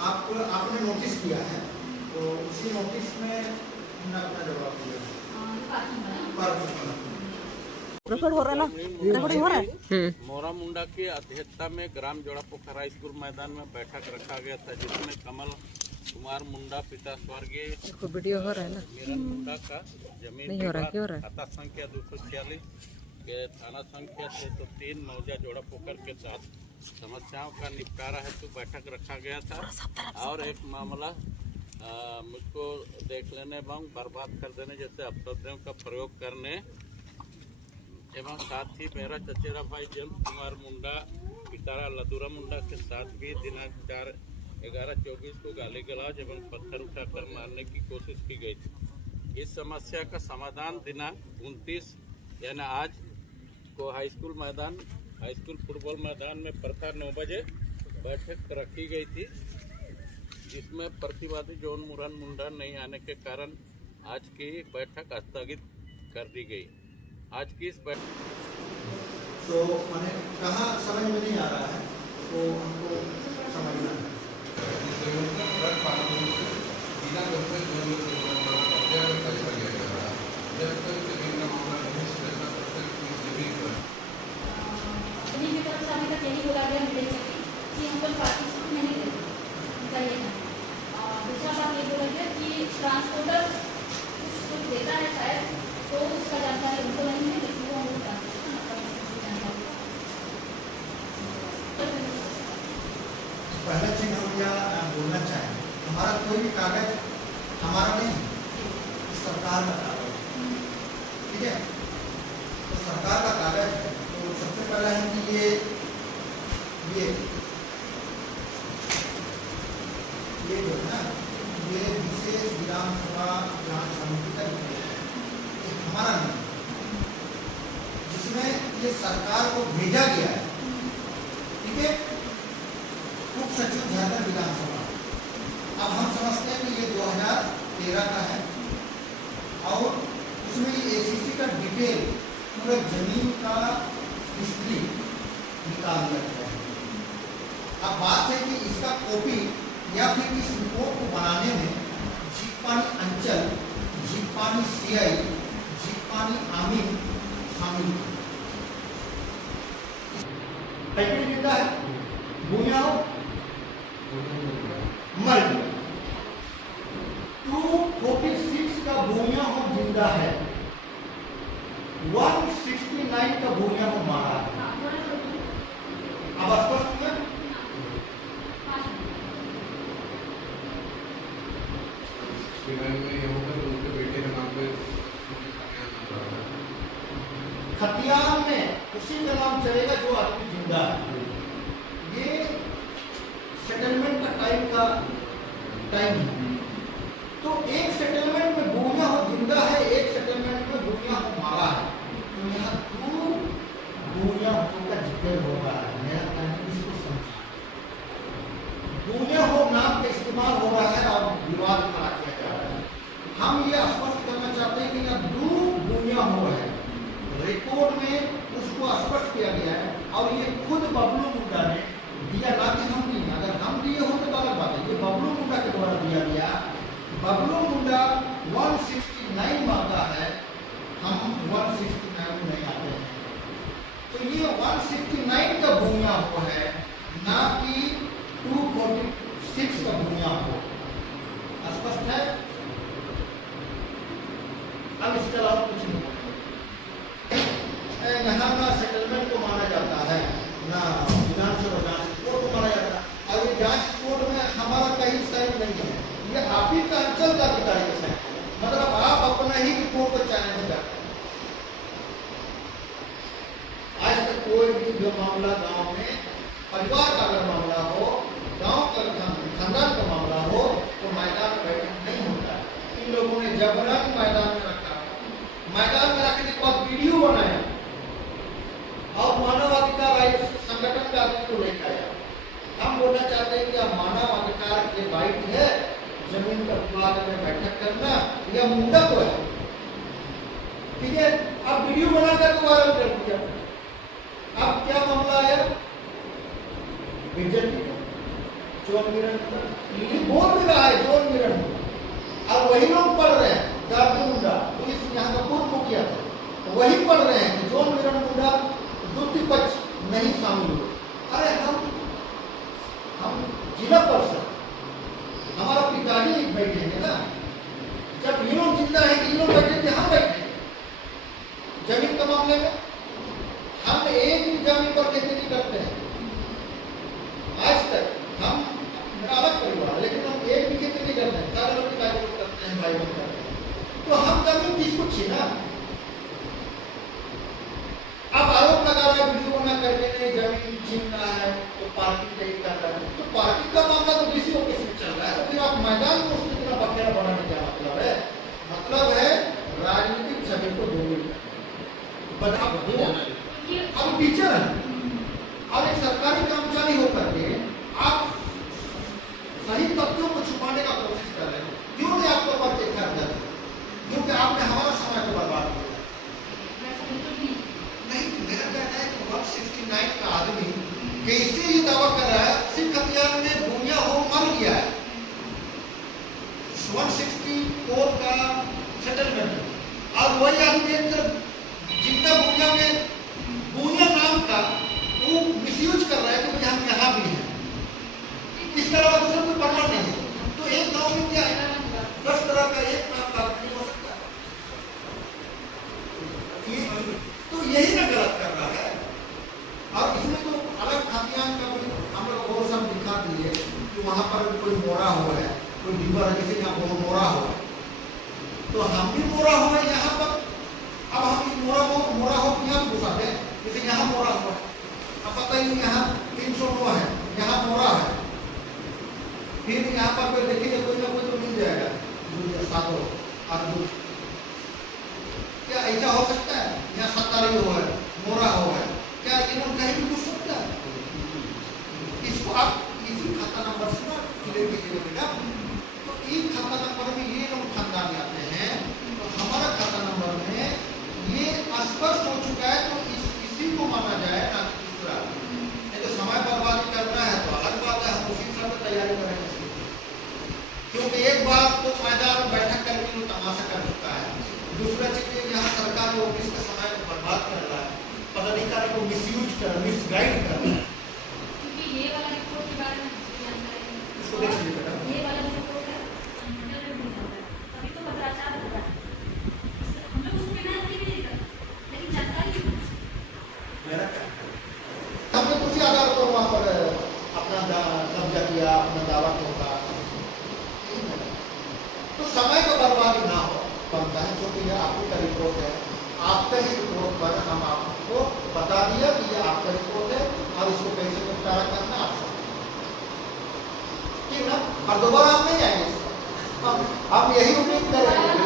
आपने नोटिस किया है, तो उसी नोटिस में हमने अपना जवाब दिया। रिकॉर्ड हो रहा है ना, रिकॉर्डिंग हो रहा है। मोरा मुंडा की अध्यक्षता में ग्राम जोड़ा पोखरा स्कूल मैदान में बैठक रखा गया था, जिसमें कमल कुमार मुंडा पिता स्वर्गीय वीडियो हो रहा है ना, मीरन मुंडा का जमीन नहीं हो रहा है, क्यों हो रहा है? खाता संख्या 246 के थाना संख्या 603 मौजा जोड़ा पोखर के साथ समस्याओं का निपटारा हेतु बैठक रखा गया था। और एक मामला मुझको देख लेने एवं बर्बाद कर देने जैसे अपशब्दों का प्रयोग करने एवं साथ ही मेरा चचेरा भाई जयंत कुमार मुंडा पितारा लदुरा मुंडा के साथ भी दिनांक 4/11/24 को गाली गलौज एवं पत्थर उठाकर मारने की कोशिश की गई थी। इस समस्या का समाधान दिनांक 29 यानी आज को हाई स्कूल फुटबॉल मैदान में प्रातः 9 बजे बैठक रखी गई थी, जिसमें प्रतिवादी जॉन मुरन मुंडा नहीं आने के कारण आज की बैठक स्थगित कर दी गई। आज की इस बैठक तो मैंने कहा समझ में नहीं आ रहा है, तो हमको समझना है। यही बोला गया मिले कि हम लोग पार्टिसिपेट नहीं करते, उनका ये है। दूसरा बात ये बोला गया कि ट्रांसपोर्टर कुछ देता है शायद, तो उसका जानकारी उनको नहीं है, लेकिन वो हमको जानकारी। पहला चीज हम यह बोलना चाहें, हमारा कोई भी कागज हमारा नहीं, सरकार का कागज, ठीक है। तो सरकार का कागज है, तो सबसे पहला है कि ये जो है ना, ये विशेष विधानसभा जांच समिति का ये हमारा नहीं, जिसमें ये सरकार को भेजा गया है, ठीक है, उप सचिव झारखंड विधानसभा। अब हम समझते हैं कि ये 2013 का है और उसमें ये एसीसी का डिटेल पूरा जमीन का हिस्ट्री निकाल दिया गया है। अब बात है कि इसका कॉपी या फिर इस रिपोर्ट को बनाने में झीकपानी अंचल, झीकपानी सीआई, झीकपानी आमीन शामिल थे। जिंदा है, भूमियाओं मर गया। 246 का भूमियाओं जिंदा है, 169 का भूमियाओं मारा है। अब स्पष्ट हुआ, खतियान में उसी का नाम चलेगा जो आदमी जिंदा है। ये सेटलमेंट का टाइम है, तो एक सेटलमेंट में भूमिया हो जिंदा है, एक सेटलमेंट में भूमिया हो मारा है, तो यहाँ 2 भूमिया हो का जिक्र हो रहा है। मेरा टाइम इसको समझा, भूमिया हो नाम का इस्तेमाल हो रहा है और विवाद खड़ा किया जा रहा है। हम ये स्पष्ट करना चाहते हैं कि यहाँ 2 भूमिया हो है, रिकॉर्ड में उसको स्पष्ट किया गया है और ये खुद बबलू मुंडा ने दिया, ना कि हम नहीं। अगर हम दिए हो तो गलत बात है, ये बबलू मुंडा के द्वारा दिया गया। बबलू मुंडा 169 मांगा है, हम 169 में नहीं आते हैं, तो ये 169 का भूमिया हो है, ना कि 246 का भूमिया हो। स्पष्ट है। अब इसके अलावा कुछ नहीं, यहाँ ना सेटलमेंट को माना जाता है, ना विधानसभा जांच कोर्ट को माना जाता है। और ये जांच कोर्ट में हमारा कहीं साइन नहीं है, ये आप ही का अंचल का अधिकारी का साइन, मतलब आप अपना ही रिपोर्ट को चैलेंज करते हैं। आज तक कोई भी मामला गांव में परिवार का अगर मामला हो, गांव का खानदान का मामला हो, तो मैदान में बैठक नहीं होता है। इन लोगों ने जबरन मैदान में रखा, मैदान में रखने के बाद वीडियो बनाया और मानवाधिकार आयोग संगठन के आदमी को लेकर आया। हम बोलना चाहते हैं कि अब मानवाधिकार के राइट है जमीन पर विवाद में बैठक करना, या मुंडा को है, ठीक है। अब वीडियो बनाकर को वायरल कर दिया। अब क्या मामला है? बेइज्जती का जोन मिरन मुंडा बोल भी रहा है जोन मिरन मुंडा, और वही लोग पढ़ रहे हैं जाति मुंडा पुलिस यहाँ का पूर्व मुखिया था, वही पढ़ रहे हैं कि जोन मिरन मुंडा द्वितीय पक्ष नहीं शामिल हुए। अरे हम जिला परिषद हमारा पिताजी बैठेंगे ना, जब ये लोग जिंदा है ये लोग बैठेंगे हम बैठेंगे जमीन के मामले में। हम एक भी जमीन पर खेती नहीं करते हैं आज तक, हम मेरा अलग परिवार है लेकिन हम एक भी खेती नहीं करते हैं, सारे लोग पिताजी लोग करते हैं, भाई लोग करते हैं, तो हम जमीन किसको छीना। अब आरोप लगा रहा है वीडियो बना करके नहीं जमीन छीन रहा है तो पार्टी नहीं कर रहा है, तो पार्टी का मामला तो डीसी ऑफिस में चल रहा है, तो फिर आप मैदान में उसको इतना बखेड़ा बनाने का मतलब है राजनीतिक छवि को दूर अब टीचर है और एक सरकारी कर्मचारी होकर के आप सही तथ्यों को छुपाने का कोशिश कर रहे हैं। क्यों नहीं आपको पर्चे कर देते? क्योंकि आपने हमारा समय को बर्बाद किया। नहीं, मेरा कहना है कि 169 का आदमी कैसे ये दावा कर रहा है सिख हथियार में भूमिया हो मर गया है। 164 का सेटलमेंट और वही आदमी जितना भूमिया में भूमिया नाम का वो मिसयूज कर रहा है कि हम यहाँ भी हैं, इस तरह का दूसरा कोई प्रमाण नहीं है। तो एक गांव में क्या है 10 तरह का एक नाम का नहीं हो सकता, तो यही ना गलत कर रहा है। और इसमें तो अलग खातियान का भी हम लोग और सब दिखा दिए कि वहाँ पर कोई मोरा हुआ है, कोई डिब्बा है जैसे यहाँ मोरा हुआ है, तो हम भी मोरा हुआ है यहाँ पर। अब हम इस मोरा हो यहाँ घुसाते हैं, जैसे यहाँ मोरा हुआ है, अब पता ही नहीं यहाँ 309 है, यहाँ मोरा है, फिर यहाँ पर कोई देखेंगे कोई ना कोई तो मिल जाएगा साधो अर्जुन। क्या ऐसा हो सकता है? यहाँ 70 हो है, मोरा हो है, क्या ये लोग कहीं भी घुस सकता है? इसको आप इसी खाता नंबर से ना क्लियर कीजिए बेटा। तो एक खाता नंबर में ये लोग खानदान आते हैं, तो हमारा खाता नंबर में ये स्पष्ट हो चुका है, तो इसी को माना जाए ना दूसरा। नहीं तो समय बर्बादी करना है तो अलग बात है, हम उसी सब की तैयारी करेंगे। क्योंकि एक बार तो मैदान में बैठक करके वो तमाशा कर चुका है, दूसरा चीज यहाँ सरकार ऑफिस का समय को बर्बाद कर रहा है, पदाधिकारी को मिसयूज कर मिसगाइड कर रहा है। क्योंकि ये वाला रिपोर्ट के बारे में जानकारी इसको देख लीजिए बेटा, ये वाला रिपोर्ट है अभी तो पत्राचार हो रहा है, हम लोग उसको बिना नहीं देगा लेकिन जानकारी मेरा क्या हमने उसी आधार पर वहाँ पर अपना कब्जा किया, अपना दावा ठोका। तो समय का बर्बादी ना हो बनता है, क्योंकि यह आप ही का रिपोर्ट है, आपका ही रिपोर्ट पर हम आपको बता दिया कि ये आपका रिपोर्ट है और इसको कैसे निपटारा करना आप ठीक ना, और दोबारा हम नहीं आएंगे। हम यही उम्मीद करेंगे